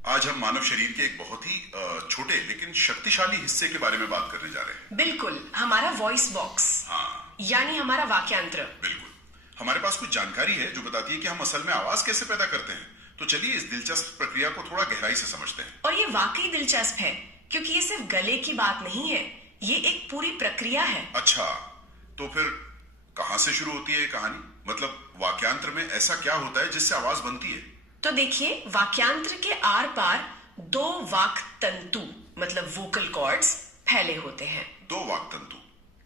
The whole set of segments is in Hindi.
आज हम मानव शरीर के एक बहुत ही छोटे लेकिन शक्तिशाली हिस्से के बारे में बात करने जा रहे हैं। बिल्कुल, हमारा वॉइस बॉक्स। हाँ, यानी हमारा वाक्यांत्र। बिल्कुल। हमारे पास कुछ जानकारी है जो बताती है कि हम असल में आवाज कैसे पैदा करते हैं। तो चलिए इस दिलचस्प प्रक्रिया को थोड़ा गहराई से समझते हैं। और ये वाकई दिलचस्प है, क्योंकि ये सिर्फ गले की बात नहीं है, ये एक पूरी प्रक्रिया है। अच्छा, तो फिर कहाँ से शुरू होती है ये कहानी? मतलब वाक्यांत्र में ऐसा क्या होता है जिससे आवाज बनती है? तो देखिए, वाक्यांत्र के आर पार दो वाक तंतु मतलब वोकल कॉर्ड्स फैले होते हैं। दो वाक तंतु,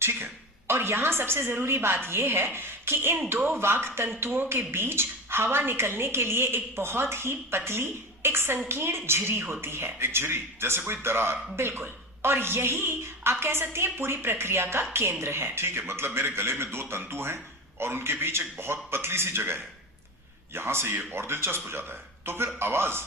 ठीक है। और यहाँ सबसे जरूरी बात यह है कि इन दो वाक तंतुओं के बीच हवा निकलने के लिए एक बहुत ही पतली, एक संकीर्ण झिरी होती है। एक झिरी, जैसे कोई दरार। बिल्कुल, और यही आप कह सकती हैं पूरी प्रक्रिया का केंद्र है। ठीक है, मतलब मेरे गले में दो तंतु हैं और उनके बीच एक बहुत पतली सी जगह है। यहां से ये और दिलचस्प हो जाता है। तो फिर आवाज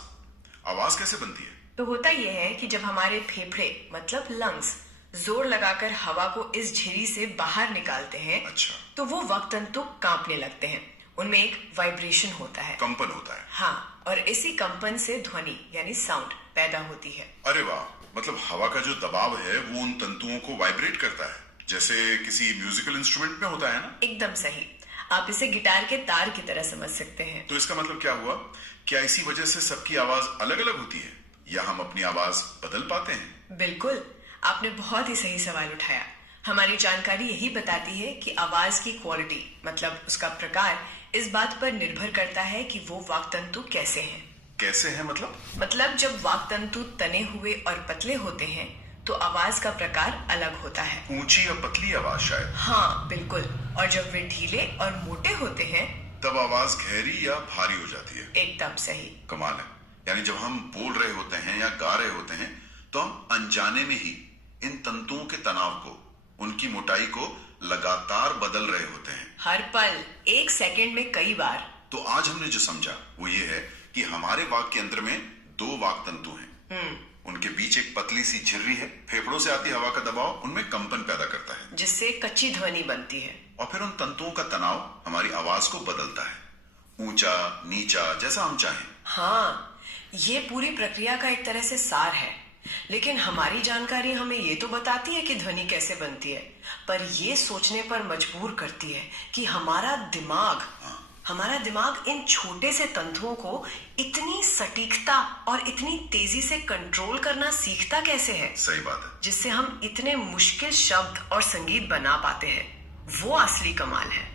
आवाज कैसे बनती है? तो होता यह है कि जब हमारे फेफड़े मतलब लंग्स जोर लगाकर हवा को इस झिरी से बाहर निकालते हैं, अच्छा, तो वो वक्त तंतु कांपने लगते हैं। उनमें एक वाइब्रेशन होता है, कंपन होता है। हाँ, और इसी कंपन से ध्वनि यानी साउंड पैदा होती है। अरे वाह, मतलब हवा का जो दबाव है वो उन तंतुओं को वाइब्रेट करता है, जैसे किसी म्यूजिकल इंस्ट्रूमेंट में होता है ना? एकदम सही, आप इसे गिटार के तार की तरह समझ सकते हैं। तो इसका मतलब क्या हुआ? क्या इसी वजह से सबकी आवाज अलग अलग होती है या हम अपनी आवाज बदल पाते हैं? बिल्कुल, आपने बहुत ही सही सवाल उठाया। हमारी जानकारी यही बताती है कि आवाज की क्वालिटी मतलब उसका प्रकार इस बात पर निर्भर करता है कि वो वाक तंतु कैसे हैं। कैसे हैं मतलब जब वाक तंतु तने हुए और पतले होते हैं तो आवाज का प्रकार अलग होता है। ऊंची या पतली आवाज शायद? हाँ बिल्कुल, और जब वे ढीले और मोटे होते हैं तब आवाज गहरी या भारी हो जाती है। एकदम सही। कमाल है, यानी जब हम बोल रहे होते हैं या गा रहे होते हैं तो हम अनजाने में ही इन तंतुओं के तनाव को, उनकी मोटाई को लगातार बदल रहे होते हैं। हर पल, एक सेकंड में कई बार। तो आज हमने जो समझा वो ये है कि हमारे वाक्य यंत्र में दो वाक तंतु हैं। उनके बीच एक पतली सी झिर्री है। फेफड़ों से आती हवा का दबाव उनमें कंपन पैदा करता है, जिससे कच्ची ध्वनि बनती है। और फिर उन तंतुओं का तनाव हमारी आवाज को बदलता है, ऊंचा नीचा जैसा हम चाहें। हाँ, ये पूरी प्रक्रिया का एक तरह से सार है। लेकिन हमारी जानकारी हमें ये तो बताती है कि ध्वनि कैसे बनती है, पर ये सोचने पर मजबूर करती है कि हमारा दिमाग इन छोटे से तंतुओं को इतनी सटीकता और इतनी तेजी से कंट्रोल करना सीखता कैसे है। सही बात है, जिससे हम इतने मुश्किल शब्द और संगीत बना पाते हैं। वो असली कमाल है।